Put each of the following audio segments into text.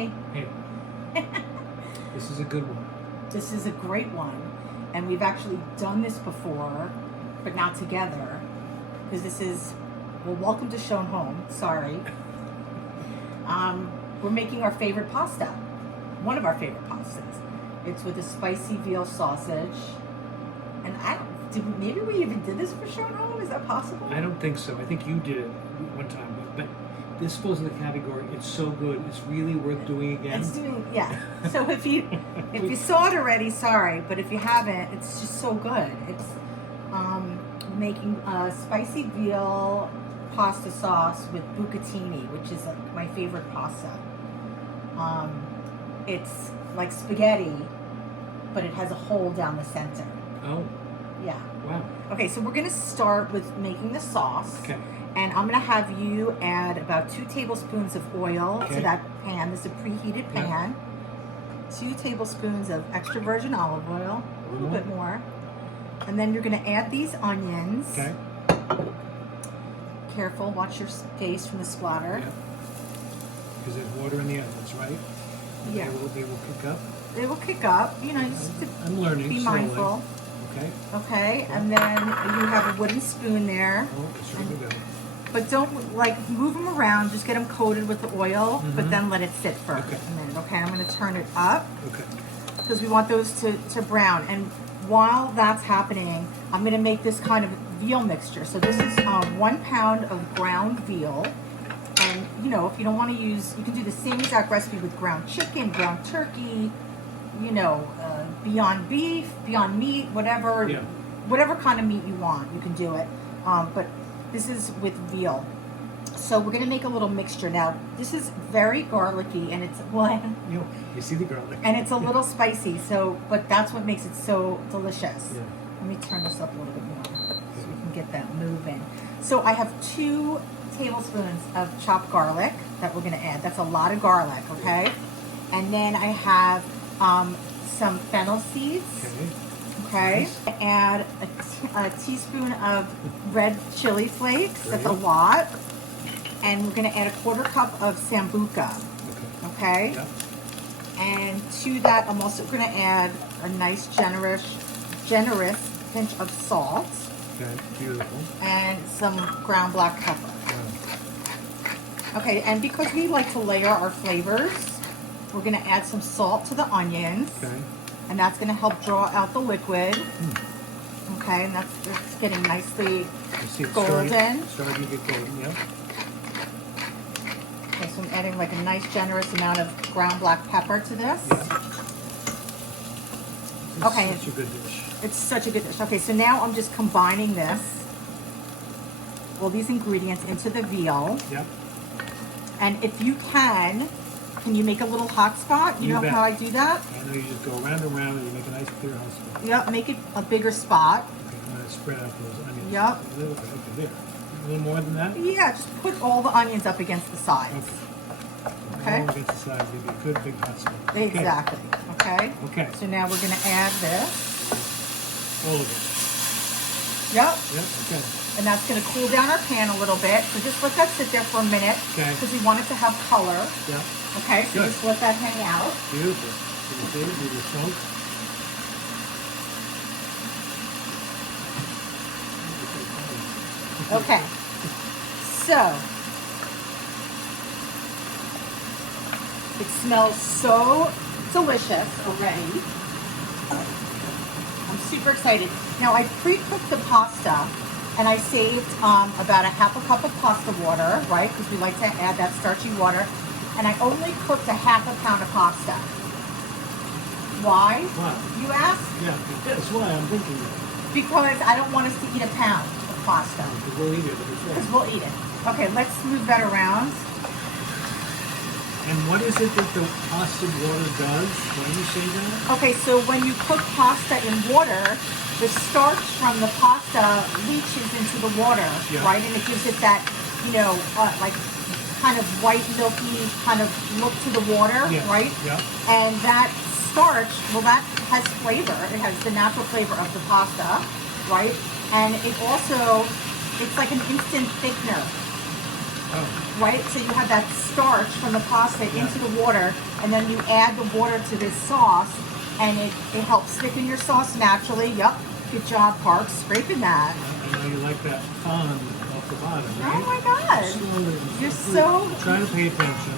Hey. Hey. This is a good one. This is a great one. And we've actually done this before, but not together. Because this is, well, welcome to Schoen home. Sorry. We're making our favorite pasta. One of our favorite pastas. It's with a spicy veal sausage. And maybe we even did this for Schoen home? Is that possible? I don't think so. I think you did it one time. But this falls in the category, it's so good, it's really worth doing again. Yeah. So if you saw it already, sorry, but if you haven't, it's just so good. It's making a spicy veal pasta sauce with bucatini, which is like my favorite pasta. It's like spaghetti, but it has a hole down the center. Oh. Yeah. Wow. Okay, so we're gonna start with making the sauce. Okay. And I'm gonna have you add about 2 tablespoons of oil Okay. to that pan. This is a preheated pan. 2 tablespoons of extra virgin olive oil, a little bit more. And then you're gonna add these onions. Okay. Careful, watch your face from the splatter. Yeah. Because there's water in the onions, right? And Yeah. They will kick up. They will kick up. You know, you just have to I'm learning. be slowly. mindful. Okay. Okay, and then you have a wooden spoon there. Oh, it's ready to go. But don't move them around. Just get them coated with the oil, but then let it sit for Okay. a minute. Okay, I'm going to turn it up Okay. because we want those to brown. And while that's happening, I'm going to make this kind of veal mixture. So this is 1 pound of ground veal. And you know, if you don't want to use, you can do the same exact recipe with ground chicken, ground turkey. You know, Beyond Beef, Beyond Meat, whatever, whatever kind of meat you want, you can do it. But this is with veal. So we're going to make a little mixture. Now, this is very garlicky, and it's You see the garlic. and it's a little spicy. So, but that's what makes it so delicious. Yeah. Let me turn this up a little bit more so we can get that moving. So I have 2 tablespoons of chopped garlic that we're going to add. That's a lot of garlic, okay? And then I have some fennel seeds. Okay. Okay. Add a teaspoon of red chili flakes. That's a lot. And we're going to add a 1/4 cup of sambuca. Okay. Yeah. And to that, I'm also going to add a nice generous pinch of salt. Okay. Beautiful. And some ground black pepper. Yeah. Okay. And because we like to layer our flavors, we're going to add some salt to the onions. Okay. And that's going to help draw out the liquid. Okay, and that's getting nicely golden. Starting to get golden, yeah. Okay, so I'm adding like a nice generous amount of ground black pepper to this. Yeah. Okay. It's such a good dish. It's such a good dish. Okay, so now I'm just combining all these ingredients into the veal. Yep. And if you can you make a little hot spot? You know bet. how I do that? I know you just go around and around and you make a nice clear hot spot. Yep, make it a bigger spot. Okay, I'm going to spread out those onions. Yep. A little bit. Okay, there. A little more than that? Yeah, just put all the onions up against the sides. Okay. All against the sides, give you a good big hot spot. Exactly. Okay. Okay. So now we're going to add this. All of it. Yep. Yep, okay. And that's going to cool down our pan a little bit. So just let that sit there for a minute. Okay. Because we want it to have color. Yep. Okay, so Good. just let that hang out. Beautiful. So you see it, do the smoke. Okay. So it smells so delicious already. I'm super excited. Now I pre-cooked the pasta and I saved about a 1/2 cup of pasta water, right? Because we like to add that starchy water. And I only cooked a 1/2 pound of pasta. Why? Why? You ask? Yeah, that's why I'm thinking that. Because I don't want us to eat a pound of pasta. Because we'll eat it, but it's Because right. we'll eat it. Okay, let's move that around. And what is it that the pasta water does? Why do you say that? Okay, so when you cook pasta in water, the starch from the pasta leaches into the water, right? And it gives it that, you know, like kind of white, milky kind of look to the water, right? Yeah. And that starch, well, that has flavor. It has the natural flavor of the pasta, right? And it also, it's like an instant thickener. Oh, right? So you have that starch from the pasta into the water, and then you add the water to this sauce, and it helps thicken your sauce naturally. Yup, good job, Park, scraping that. I know you like that fond off the bottom, right? Oh my God, Slowly. you're so, Try to pay attention.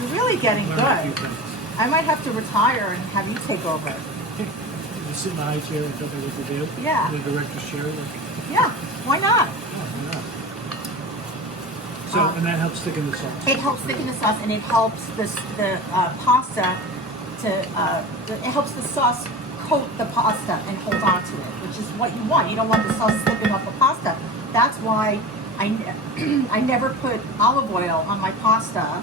you're really getting Learn a few good. things. I might have to retire and have you take over. You sit in the high chair and tell me what to do? Yeah. The director's chair? Yeah, why not? Oh, yeah. So, and that helps thicken the sauce. It helps thicken the sauce, and it helps the pasta to, it helps the sauce coat the pasta and hold on to it, which is what you want. You don't want the sauce slipping off the pasta. That's why I never put olive oil on my pasta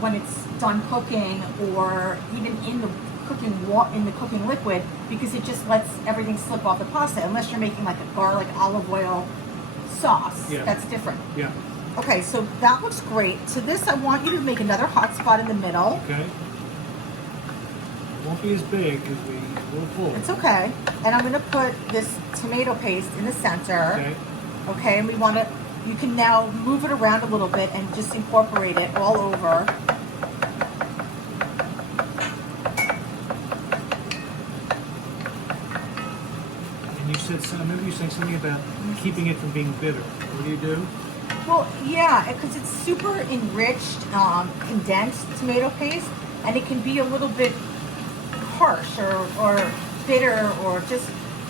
when it's done cooking, or even in the cooking liquid, because it just lets everything slip off the pasta, unless you're making like a garlic olive oil sauce. Yeah. That's different. Yeah. Okay, so that looks great. To this, I want you to make another hot spot in the middle. Okay. It won't be as big because we'll pull. It's okay. And I'm going to put this tomato paste in the center. Okay. Okay, and you can now move it around a little bit and just incorporate it all over. And you said, I remember you saying something about keeping it from being bitter. What do you do? Well, yeah, because it's super enriched, condensed tomato paste, and it can be a little bit harsh or bitter, or just,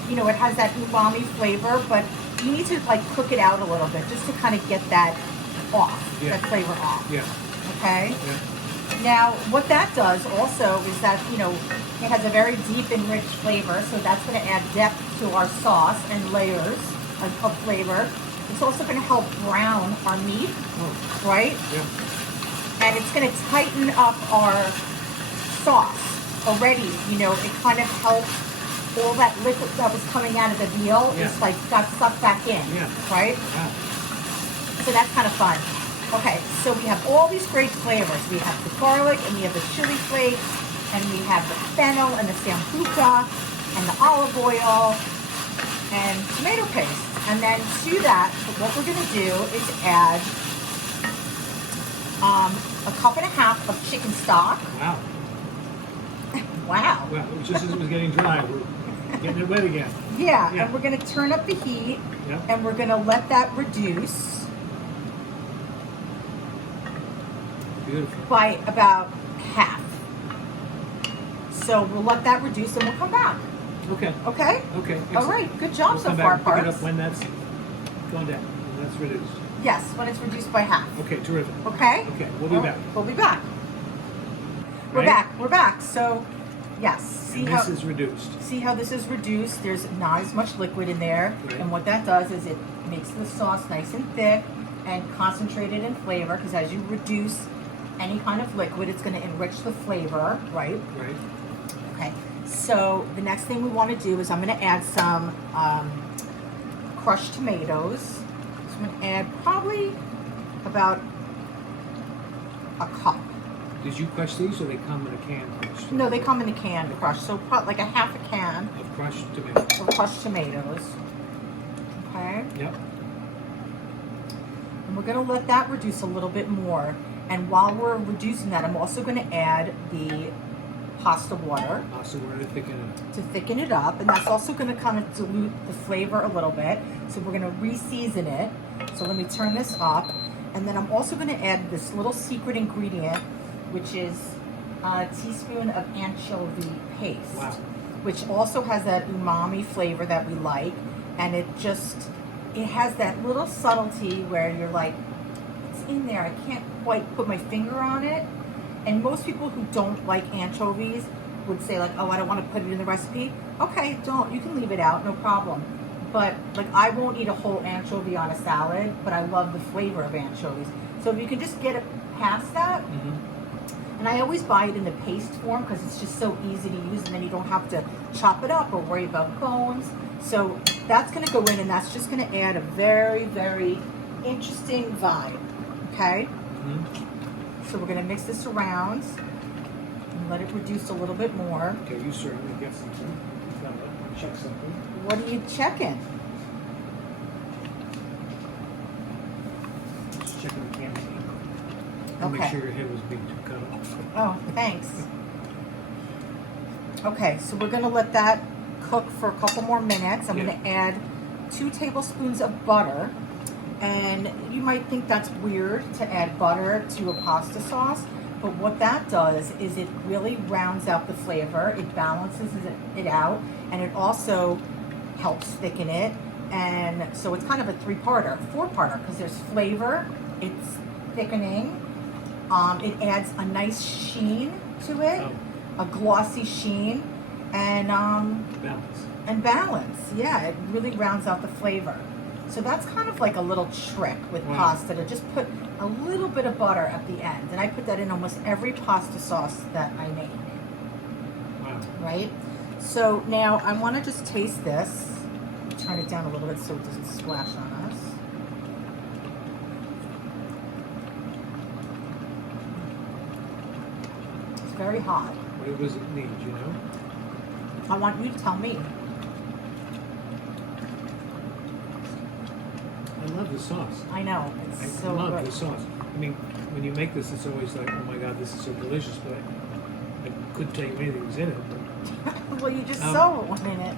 it has that umami flavor, but you need to like cook it out a little bit just to kind of get that off, Yeah. that flavor off. Yeah. Okay? Yeah. Now, what that does also is that, it has a very deep and rich flavor, so that's going to add depth to our sauce and layers of flavor. It's also going to help brown our meat, Oh. right? Yeah. And it's going to tighten up our sauce already. It kind of helps all that liquid that was coming out of the veal Yeah. is like got sucked back in, Yeah. right? Wow. So that's kind of fun. Okay, so we have all these great flavors. We have the garlic, and we have the chili flakes, and we have the fennel and the sambuca and the olive oil and tomato paste. And then to that, what we're gonna do is add a cup and a half of chicken stock. Wow. Wow. Well, just as it was getting dry, we're getting it wet again. Yeah, Yeah. and we're gonna turn up the heat, Yeah. and we're gonna let that reduce Beautiful. by about half. So we'll let that reduce, and we'll come back. Okay. Okay? Okay. All excellent. right, good job We'll so come far, back and pick it Parks. up when that's gone down. When that's reduced. Yes, when it's reduced by half. Okay, terrific. Okay? Okay, we'll be back. We'll be back. We're Right? back. We're back. So, yes. See And how this is reduced. see how this is reduced? There's not as much liquid in there, Right. and what that does is it makes the sauce nice and thick and concentrated in flavor. Because as you reduce any kind of liquid, it's going to enrich the flavor, right? Right. Okay, so the next thing we want to do is I'm going to add some crushed tomatoes. So I'm going to add probably about a cup. Did you crush these or they come in a can crushed? No, they come in a can crushed, so like a half a can Of crushed tomatoes. of crushed tomatoes. Okay, Yep. and we're going to let that reduce a little bit more. And while we're reducing that, I'm also going to add the pasta water Also, we're going to thicken it. to thicken it up, and that's also going to kind of dilute the flavor a little bit. So we're going to re-season it. So let me turn this up, and then I'm also going to add this little secret ingredient, which is a teaspoon of anchovy paste, Wow. which also has that umami flavor that we like, and it has that little subtlety where you're like, it's in there, I can't quite put my finger on it. And most people who don't like anchovies would say like, oh, I don't want to put it in the recipe. Okay, don't. You can leave it out, no problem. But like, I won't eat a whole anchovy on a salad, but I love the flavor of anchovies. So if you can just get it past that, and I always buy it in the paste form because it's just so easy to use, and then you don't have to chop it up or worry about bones. So that's going to go in, and that's just going to add a very, very interesting vibe. Okay? So we're going to mix this around and let it reduce a little bit more. Okay, you certainly get something. Check something. What are you checking? sticking the camera and make Okay. sure your head was being too cut off. Oh, thanks. Okay, so we're gonna let that cook for a couple more minutes. I'm gonna add 2 tablespoons of butter. And you might think that's weird to add butter to a pasta sauce, but what that does is it really rounds out the flavor, it balances it out, and it also helps thicken it. And so it's kind of a 3-parter, 4-parter, because there's flavor, it's thickening, it adds a nice sheen to it, a glossy sheen, and Balance. and balance. Yeah, it really rounds out the flavor. So that's kind of like a little trick with pasta, to just put a little bit of butter at the end. And I put that in almost every pasta sauce that I make. Wow. Right? So now I want to just taste this. Turn it down a little bit so it doesn't splash on us. It's very hot. What does it need, you know? I want you to tell me. I love the sauce. I know, it's I so love good. the sauce. I mean, when you make this, it's always like, oh my God, this is so delicious, but I couldn't tell you anything was in it. But Well, you just saw one in it.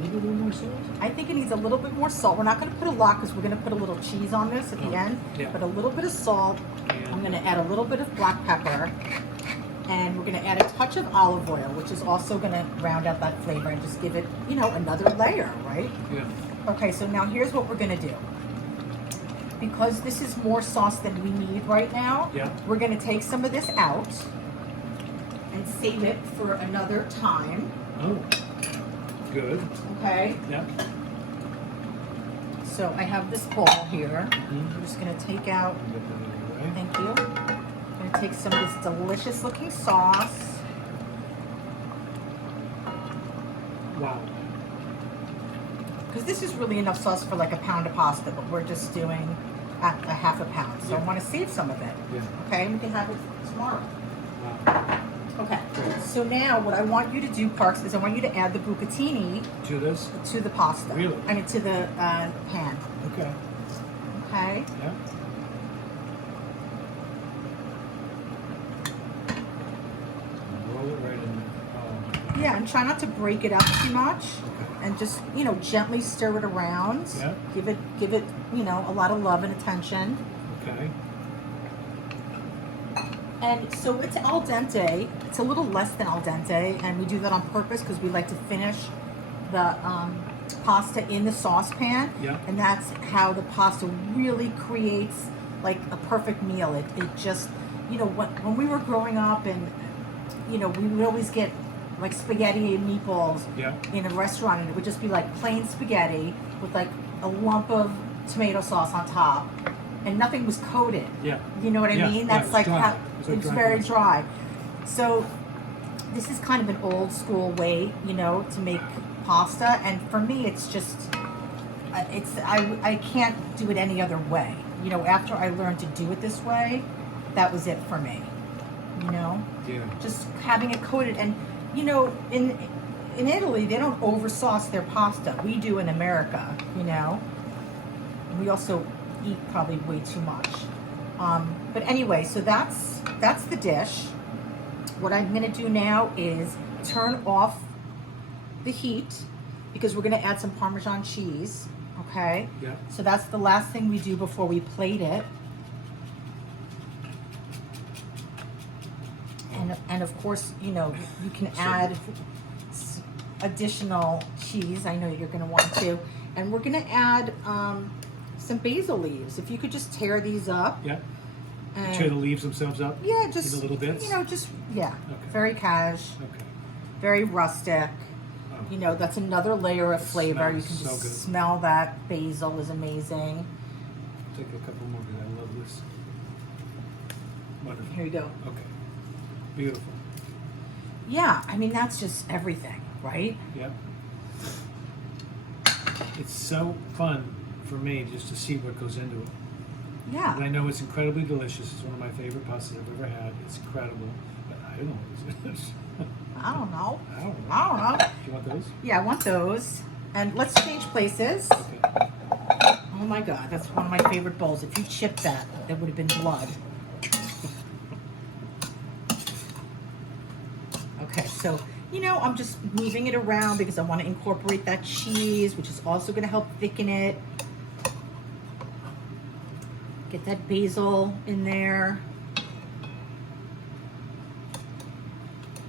maybe a little more sauce? I think it needs a little bit more salt. We're not going to put a lot because we're going to put a little cheese on this at the end. Yeah. But a little bit of salt. I'm going to add a little bit of black pepper. And we're going to add a touch of olive oil, which is also going to round out that flavor and just give it, you know, another layer, right? Yeah. Okay, so now here's what we're going to do. Because this is more sauce than we need right now, we're going to take some of this out and save it for another time. Oh, good. Okay? Yeah. So I have this bowl here. I'm just going to take out, Get that out of the way. thank you. I'm going to take some of this delicious looking sauce. Wow. Because this is really enough sauce for like a pound of pasta, but we're just doing a half a pound. So I want to save some of it. Yeah. Okay, and we can have it tomorrow. Wow. Okay, so now what I want you to do, Parks, is I want you to add the bucatini To this? to the pasta. Really? I mean, to the pan. Okay. Okay? Yeah. Roll it right in there. Oh. Yeah, and try not to break it up too much. Okay. And just, you know, gently stir it around. Yeah. Give it, you know, a lot of love and attention. Okay. And so it's al dente. It's a little less than al dente, and we do that on purpose because we like to finish the pasta in the saucepan. Yeah. And that's how the pasta really creates like a perfect meal. It just, you know, when we were growing up, and you know, we would always get like spaghetti and meatballs Yeah. in a restaurant, and it would just be like plain spaghetti with like a lump of tomato sauce on top, and nothing was coated. Yeah. You know what I Yeah, mean? yeah, That's it's like dry. how It's like it's dry very pasta. dry. So this is kind of an old school way, you know, to make pasta, and for me, it's just I can't do it any other way. You know, after I learned to do it this way, that was it for me. You know, Yeah. just having it coated, and you know, in Italy they don't over sauce their pasta. We do in America, you know. We also eat probably way too much. But anyway, so that's the dish. What I'm gonna do now is turn off the heat because we're gonna add some Parmesan cheese. Okay. Yeah. So that's the last thing we do before we plate it. And of course, you know, you can add additional cheese. I know you're going to want to. And we're going to add some basil leaves. If you could just tear these up. Yeah. And Tear the leaves themselves up? yeah, just in little bits? You know, just yeah. Okay. Very cash, Okay. very rustic. Oh. You know, that's another layer of flavor. You can smells just so good. smell that basil is amazing. Take a couple more because I love this. Wonderful. Here you go. Okay. Beautiful. Yeah, I mean that's just everything, right? Yeah. It's so fun for me just to see what goes into it. Yeah. And I know it's incredibly delicious. It's one of my favorite pastas I've ever had. It's incredible. But I don't know what it is. I don't know. I don't know. I don't know. Do you want those? Yeah, I want those. And let's change places. Okay. Oh my God, that's one of my favorite bowls. If you chipped that, that would have been blood. Okay, so, you know, I'm just moving it around because I want to incorporate that cheese, which is also going to help thicken it. Get that basil in there.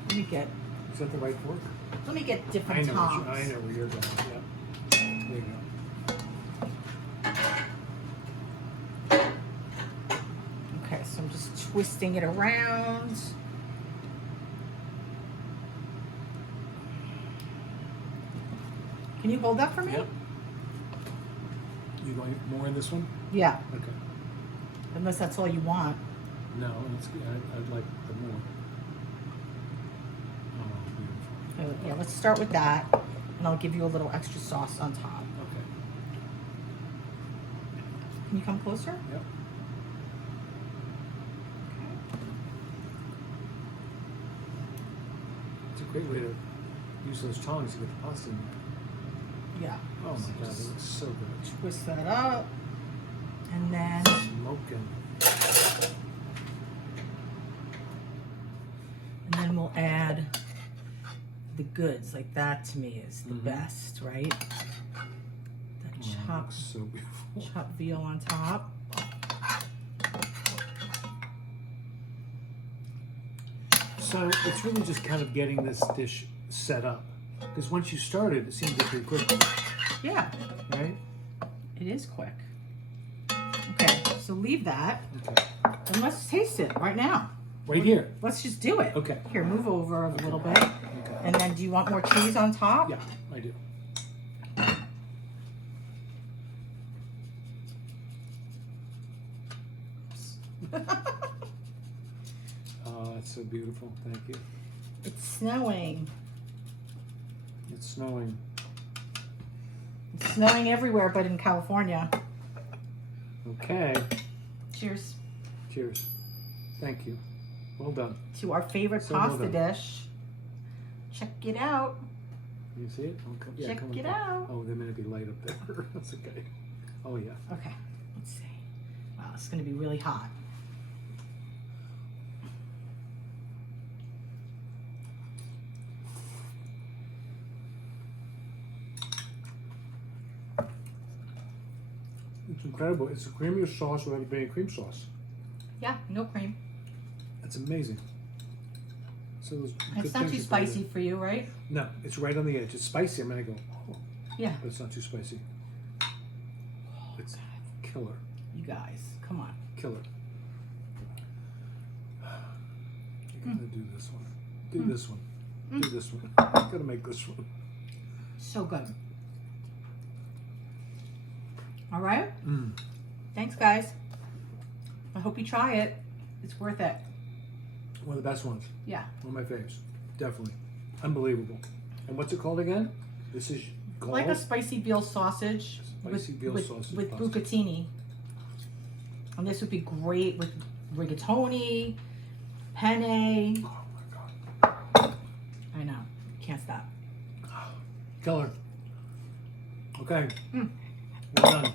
Let me get... Is that the right fork? Let me get different tongs. I know where you're going. Yeah. There you go. Okay, so I'm just twisting it around. Can you hold that for me? Yep. You going more in this one? Yeah, Okay. unless that's all you want. No, I'd like the more. Oh, beautiful. Yeah, let's start with that, and I'll give you a little extra sauce on top. Okay. Can you come closer? Yep. It's a great way to use those tongs to get the pasta in there. Yeah. Oh my God, it looks so good. Twist that up, and then Smoking. we'll add the goods. Like that to me is the best, right? That Oh, it chopped, looks so beautiful. chopped veal on top. So it's really just kind of getting this dish set up. Because once you started, it seemed to be pretty quick, Yeah, right? it is quick. Okay, so leave that, Okay. and let's taste it right now. Right here. Let's just do it. Okay. Here, move over a little bit. Okay. And then do you want more cheese on top? Yeah, I do. Oh, that's so beautiful. Thank you. It's snowing. It's snowing. It's snowing everywhere but in California. Okay. Cheers Cheers. Thank you. Well done. to our favorite So well pasta done. dish. Check it out. You see it? Oh, come, yeah, Check come it on. out. Oh, there may be light up there. That's okay. Oh, yeah. Okay, let's see. Wow, it's gonna be really hot. It's incredible. It's a creamier sauce without it being a cream sauce. Yeah, no cream. That's amazing. So those good It's not things too you put in spicy there. for you, right? No, it's right on the edge. It's spicy. I'm gonna go, oh, Yeah. but it's not too spicy. It's killer. You guys, come on. Killer. You gotta do this one. Do this one. Do this one. Gotta make this one. So good. All right. Mm. Thanks, guys. I hope you try it. It's worth it. One of the best ones. Yeah. One of my faves. Definitely. Unbelievable. And what's it called again? This is called Like a spicy veal sausage Spicy veal sausage with pasta. bucatini. And this would be great with rigatoni, penne. Oh my God. I know. Can't stop. Killer. Okay. Mm. Well done.